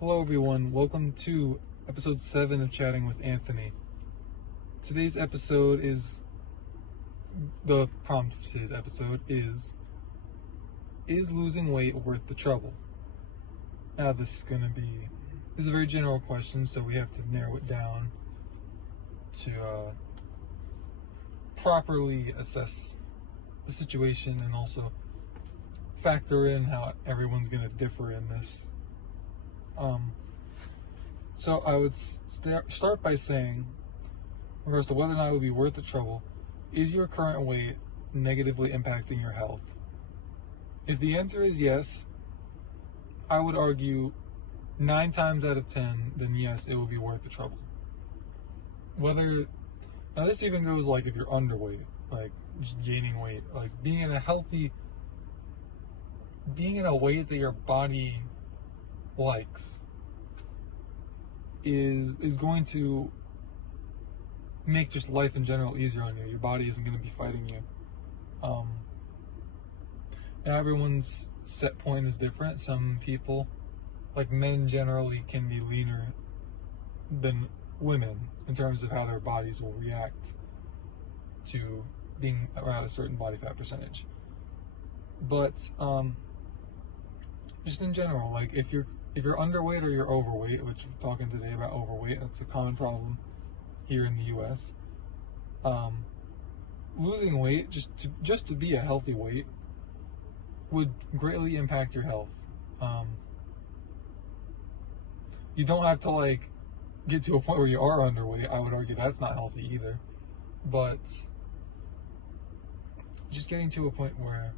Hello everyone, welcome to episode 7 of Chatting with Anthony. Today's episode the prompt for today's episode is losing weight worth the trouble? Now this is a very general question, so we have to narrow it down to properly assess the situation and also factor in how everyone's going to differ in this. So I would start by saying, in regards to whether or not it would be worth the trouble, is your current weight negatively impacting your health? If the answer is yes, I would argue 9 times out of 10, then yes, it would be worth the trouble. Now this even goes like if you're underweight, like gaining weight, like being in a weight that your body likes is going to make just life in general easier on you. Your body isn't going to be fighting you. Now everyone's set point is different. Some people, like men generally, can be leaner than women in terms of how their bodies will react to being around a certain body fat percentage. But just in general, like if you're underweight or you're overweight, which we're talking today about overweight, that's a common problem here in the U.S. Losing weight just to be a healthy weight would greatly impact your health. You don't have to get to a point where you are underweight. I would argue that's not healthy either, but just getting to a point where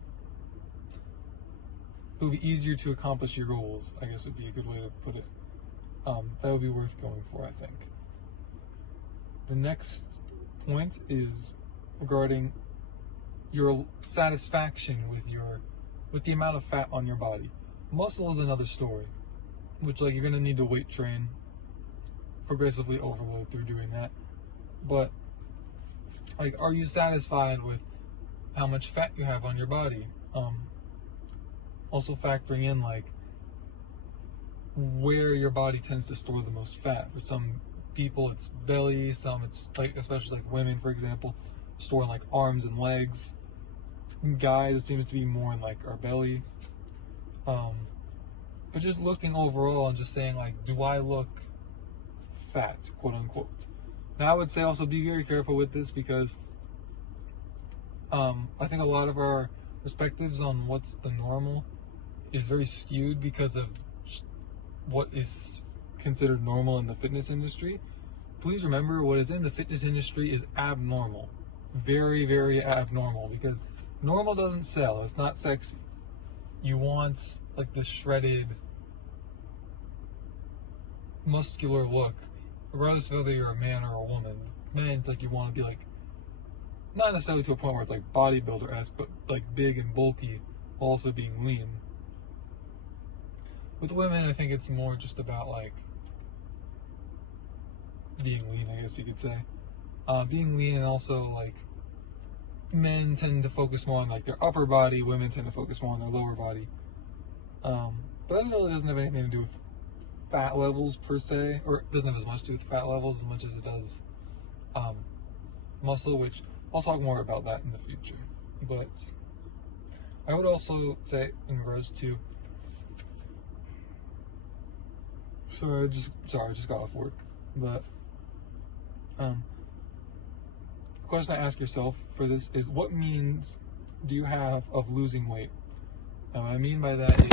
it would be easier to accomplish your goals, I guess would be a good way to put it. That would be worth going for, I think. The next point is regarding your satisfaction with the amount of fat on your body. Muscle is another story, which you're going to need to weight train, progressively overload through doing that. But are you satisfied with how much fat you have on your body? Also factoring in where your body tends to store the most fat. For some people it's belly, some it's especially women, for example, store in arms and legs. Guys, it seems to be more in our belly. But just looking overall and just saying do I look fat, quote unquote. Now I would say also be very careful with this because I think a lot of our perspectives on what's the normal is very skewed because of what is considered normal in the fitness industry. Please remember, what is in the fitness industry is abnormal. Very, very abnormal, because normal doesn't sell. It's not sexy. You want the shredded, muscular look, regardless of whether you're a man or a woman. Men, it's you want to be not necessarily to a point where it's bodybuilder-esque, but big and bulky, also being lean. With women, I think it's more just about being lean, I guess you could say. Being lean, and also men tend to focus more on their upper body, women tend to focus more on their lower body. But that really doesn't have anything to do with fat levels per se, or it doesn't have as much to do with fat levels as much as it does muscle, which I'll talk more about that in the future. But I would also say, in regards to I just got off work. But the question I ask yourself for this is, what means do you have of losing weight? Now, what I mean by that is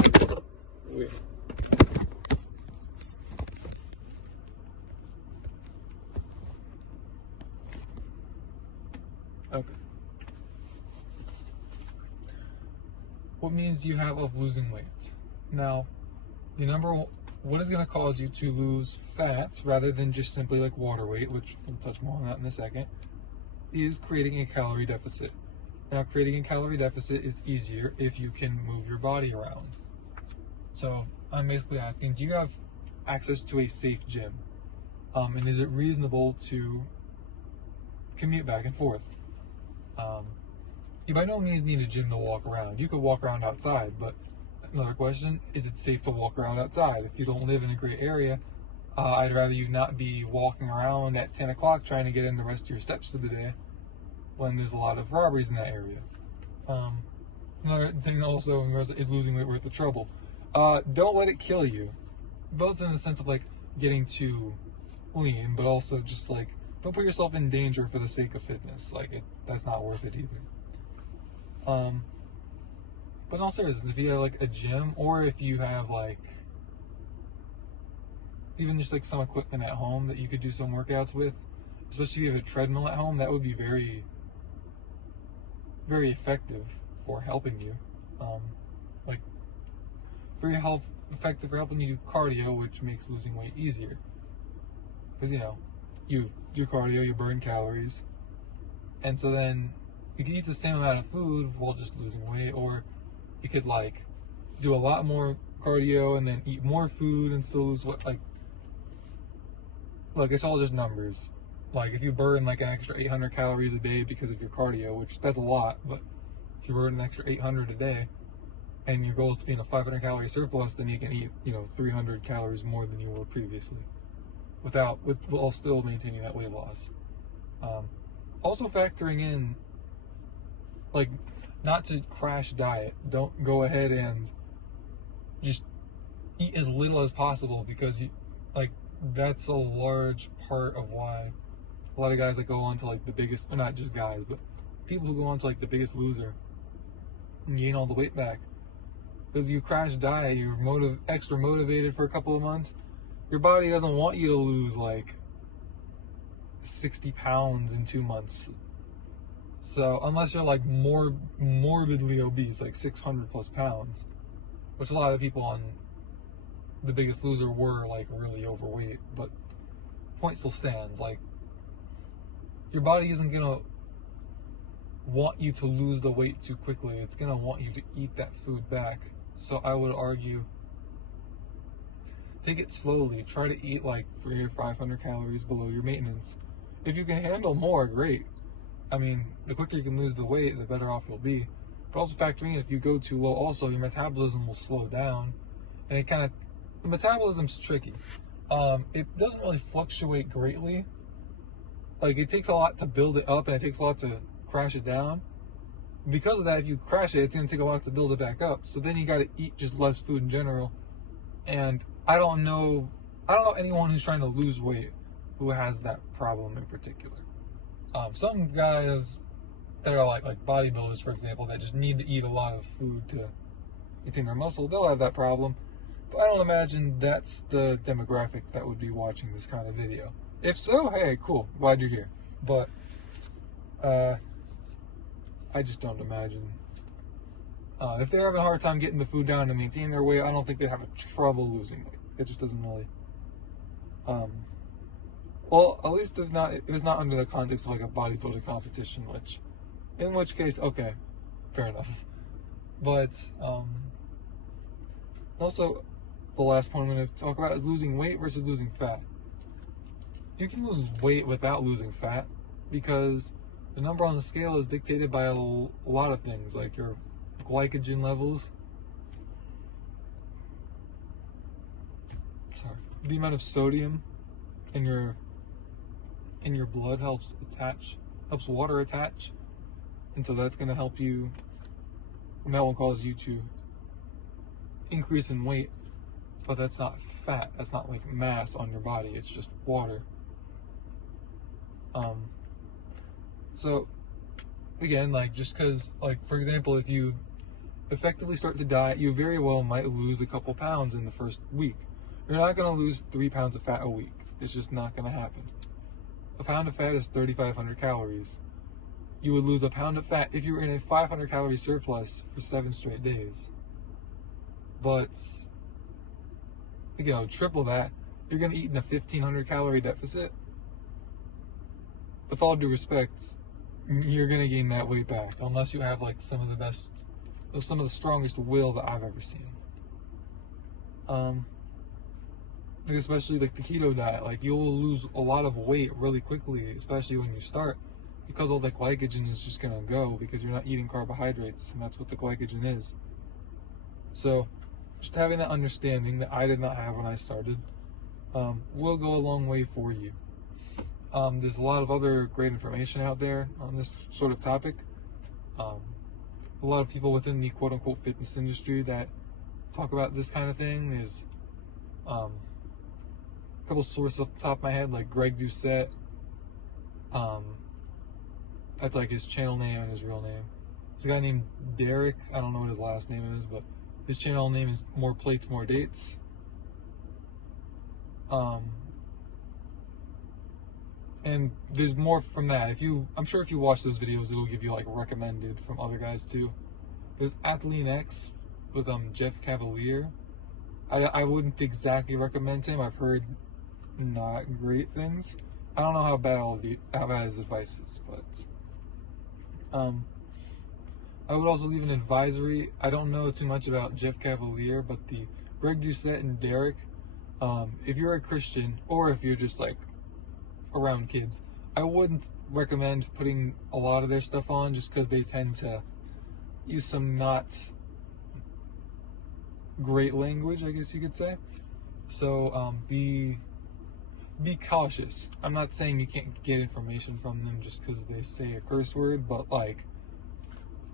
okay. What means do you have of losing weight? Now, what is going to cause you to lose fat rather than just simply water weight, which we'll touch more on that in a second, is creating a calorie deficit. Now, creating a calorie deficit is easier if you can move your body around. So I'm basically asking, do you have access to a safe gym? And is it reasonable to commute back and forth? You by no means need a gym to walk around. You could walk around outside, but Another question, is it safe to walk around outside? If you don't live in a great area, I'd rather you not be walking around at 10 o'clock trying to get in the rest of your steps for the day when there's a lot of robberies in that area. Another thing also is losing weight worth the trouble. Don't let it kill you, both in the sense of like getting too lean, but also just like don't put yourself in danger for the sake of fitness. Like that's not worth it either. But in all seriousness, if you have like a gym, or if you have like even just like some equipment at home that you could do some workouts with, especially if you have a treadmill at home, that would be very, very effective for helping you. Like very effective for helping you do cardio, which makes losing weight easier. Because you do cardio, you burn calories, and so then you can eat the same amount of food while just losing weight, or you could like do a lot more cardio and then eat more food and still lose weight. Like it's all just numbers. Like if you burn like an extra 800 calories a day because of your cardio, which that's a lot, but if you burn an extra 800 a day and your goal is to be in a 500 calorie surplus, then you can eat 300 calories more than you were previously while still maintaining that weight loss. Also factoring in like not to crash diet. Don't go ahead and just eat as little as possible, because that's a large part of why a lot of guys that go on to like the biggest, or not just guys, but people who go on to like the Biggest Loser and gain all the weight back. Because you crash diet, you're extra motivated for a couple of months, your body doesn't want you to lose like 60 pounds in 2 months. So unless you're like more morbidly obese, like 600 plus pounds, which a lot of people on The Biggest Loser were like really overweight, but point still stands. Like your body isn't gonna want you to lose the weight too quickly. It's gonna want you to eat that food back. So I would argue, take it slowly. Try to eat like 300 or 500 calories below your maintenance. If you can handle more, great. I mean, the quicker you can lose the weight, the better off you'll be. But also factoring in, if you go too low, also your metabolism will slow down, and the metabolism's tricky. It doesn't really fluctuate greatly. Like it takes a lot to build it up, and it takes a lot to crash it down. Because of that, if you crash it, it's gonna take a lot to build it back up. So then you got to eat just less food in general. And I don't know anyone who's trying to lose weight who has that problem in particular. Some guys that are like bodybuilders, for example, that just need to eat a lot of food to maintain their muscle, they'll have that problem. But I don't imagine that's the demographic that would be watching this kind of video. If so, hey, cool, glad you're here. But I just don't imagine. If they're having a hard time getting the food down to maintain their weight, I don't think they'd have trouble losing weight. It just doesn't really. Well, at least if it's not under the context of like a bodybuilding competition, in which case, okay, fair enough. But also, the last point I'm going to talk about is losing weight versus losing fat. You can lose weight without losing fat, because the number on the scale is dictated by a lot of things, like your glycogen levels. The amount of sodium in your blood helps water attach, and so that's going to help you, and that will cause you to increase in weight. But that's not fat, that's not like mass on your body, it's just water. So again, like just because, like for example, if you effectively start to diet, you very well might lose a couple pounds in the first week. You're not going to lose 3 pounds of fat a week. It's just not going to happen. A pound of fat is 3,500 calories. You would lose a pound of fat if you were in a 500 calorie surplus for 7 straight days. But, triple that, you're going to eat in a 1,500 calorie deficit. With all due respect, you're going to gain that weight back, unless you have like some of the strongest will that I've ever seen. Especially like the keto diet, like you will lose a lot of weight really quickly, especially when you start, because all the glycogen is just gonna go, because you're not eating carbohydrates, and that's what the glycogen is. So just having that understanding that I did not have when I started will go a long way for you. There's a lot of other great information out there on this sort of topic. A lot of people within the quote-unquote fitness industry that talk about this kind of thing. There's a couple sources off the top of my head, like Greg Doucette. That's like his channel name and his real name. There's a guy named Derek. I don't know what his last name is, but his channel name is More Plates, More Dates. And there's more from that. I'm sure if you watch those videos, it'll give you like recommended from other guys too. There's Athlean X with Jeff Cavaliere. I wouldn't exactly recommend him. I've heard not great things. I don't know how bad his advice is, but I would also leave an advisory. I don't know too much about Jeff Cavaliere, but the Greg Doucette and Derek. If you're a Christian or if you're just like around kids, I wouldn't recommend putting a lot of their stuff on just because they tend to use some not great language, I guess you could say. So be cautious. I'm not saying you can't get information from them just because they say a curse word, but like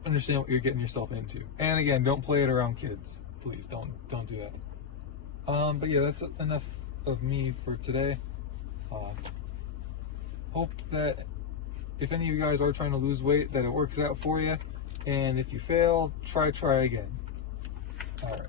understand what you're getting yourself into. And again, don't play it around kids. Please don't do that. But yeah, that's enough of me for today. Hope that if any of you guys are trying to lose weight, that it works out for you. And if you fail, try again. All right.